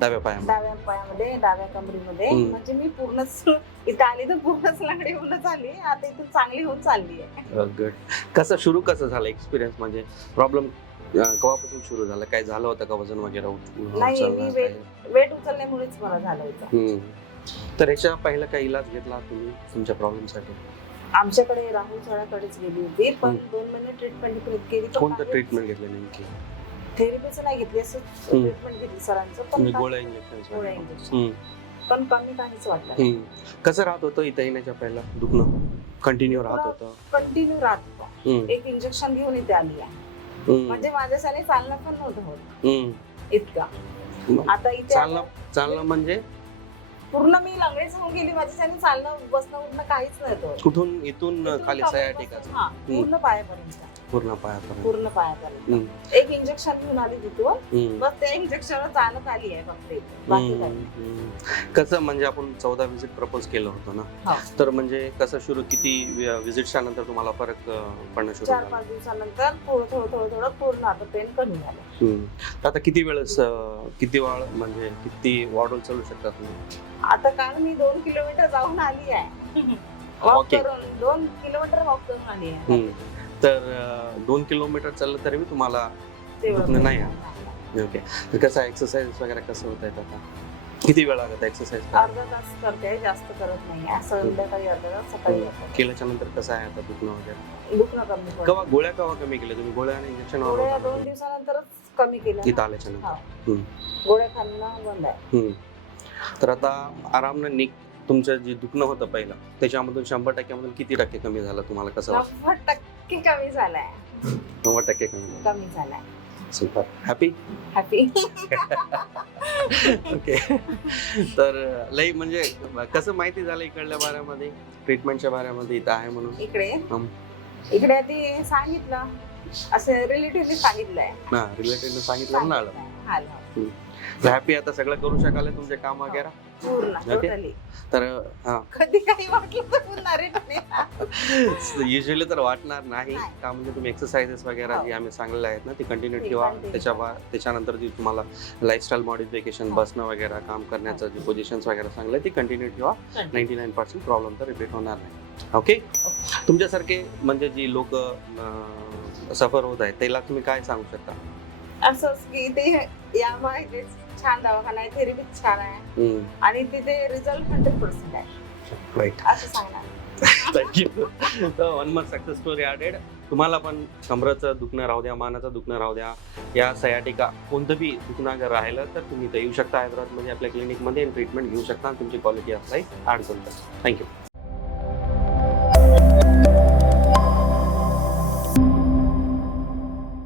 डाव्या पायामध्ये डाव्या कमरीमध्ये. म्हणजे मी पूर्णच इथं आली तर पूर्णच लांगडी होऊन झाली. आता इथून चांगली होऊन चालली आहे. गुड. कसं झालं एक्सपिरियन्स, म्हणजे प्रॉब्लेम केव्हापासून सुरू झाला? काय झालं होतं का वजन वगैरे नाही, मी वेट उचलल्यामुळेच मला झालं होतं. तर याच्या पहिला काही इलाज घेतला तुम्ही तुमच्या प्रॉब्लेम साठी? आमच्याकडे राहुल सराकडेच गेली होती, पण 2 महिने ट्रीटमेंट केली. कोणतं ट्रीटमेंट घेतलं नेमकी? थेरपीचं नाही घेतली, असं ट्रीटमेंट घेतली सरांचं. पण गोळ्या इंजेक्शन पण कमी काहीच वाटलं नाही. कसं राहत होतं इथं येण्याच्या पहिला? दुखणं कंटिन्यू राहत होतं? कंटिन्यू राहत होतं. एक इंजेक्शन घेऊन इथे आली आहे. म्हणजे माझ्यासाठी चालणं पण नव्हतं होत इतका. आता इथे चालणं म्हणजे पूर्ण मी लंगडीच होऊन गेली. माझ्यासाठी चालणं बसणं उठणं काहीच नव्हतं. कुठून? इथून खाली सयाटिका पूर्ण पायापर्यंत. पूर्ण पायापर्यंत. एक इंजेक्शन घेऊन आली तिथून, बस त्या इंजेक्शनवर चालत आली आहे फक्त. कसं म्हणजे आपण 14 विजिट प्रपोज केलं होतं ना, तर म्हणजे कसं सुरू, किती विजिटच्या नंतर तुम्हाला फरक पडणं सुरू झाला? 4-5 दिवसानंतर थोडं पूर्ण आता पेन कमी झालं. आता किती वाढ म्हणजे किती वाढवून चालू शकता तुम्ही? आता काल मी 2 किलोमीटर जाऊन आली आहे. वॉक करून 2 किलोमीटर वॉक करून आली आहे. तर 2 किलोमीटर चाललं तरी तुम्हाला दुखणं नाही आहे? ओके. तर कसं एक्सरसाइज वगैरे कसं होत आहे आता? किती वेळ लागत एक्सरसाइज? अर्धा तास करते, जास्त करत नाही. संध्याकाळी अर्धा तास, सकाळी केल्याच्या नंतर कसं आहे आता दुखणं वगैरे? दुखणं कमी पडलं. गोळ्या केव्हा कमी केल्या तुम्ही? गोळ्या आणि इंजेक्शन 2 दिवसानंतरच कमी केलं. इथं आल्याच्या नंतर गोळ्या खाणं बंद आहे. तर आता आरामनं तुमचं जे दुखणं होतं पहिलं त्याच्यामधून 100% मधून किती टक्के कमी झालं तुम्हाला? कसं 90% कमी झालाय. 90% कमी झालाय. सुपर. हॅपी? ओके. तर लई म्हणजे कसं माहिती झालं इकडल्या बाऱ्यामध्ये, ट्रीटमेंटच्या बाऱ्यामध्ये इथं आहे म्हणून? इकडे आधी सांगितलं, असं रिलेटिव्हली सांगितलंय. रिलेटिव्हने सांगितलं ना आलं. हॅपी आता सगळं करू शकाल तुमचे काम वगैरे पूर्ण? तर कधी काही वाटलं तर पुन्हा रिटर्न. युजली तर वाटणार नाही का, म्हणजे तुम्ही एक्सरसाइजेस वगैरे जी आम्ही सांगलेले आहेत ना ती कंटिन्यू ठेवा. त्याच्यानंतर जी तुम्हाला लाईफस्टाईल मॉडिफिकेशन, बसणं वगैरे, काम करण्याचं जे पोझिशन्स वगैरे सांगले ती कंटिन्यू ठेवा. 99% प्रॉब्लेम तर रिपीट होणार नाही. ओके. तुमच्यासारखे म्हणजे जी लोक सफर होत आहेत त्याला तुम्ही काय सांगू शकता? असंच की ते यामुळे छान दवाखाना आहे, थेरपी छान आहे आणि तिथे रिझल्ट 100% आहे. राईट. असं सांगणार. Thank you. One more success story added. तुम्हाला पण कमरेचं दुखणं राहू द्या, मानाचं दुखणं राहू द्या, या सयाटिका कोणतं बी दुखणं जर राहिलं तर तुम्ही इथं येऊ शकता हैदराबादमध्ये आपल्या क्लिनिकमध्ये ट्रीटमेंट घेऊ शकता आणि तुमची क्वालिटी ऑफ लाईफ ॲड करू शकता. थँक्यू.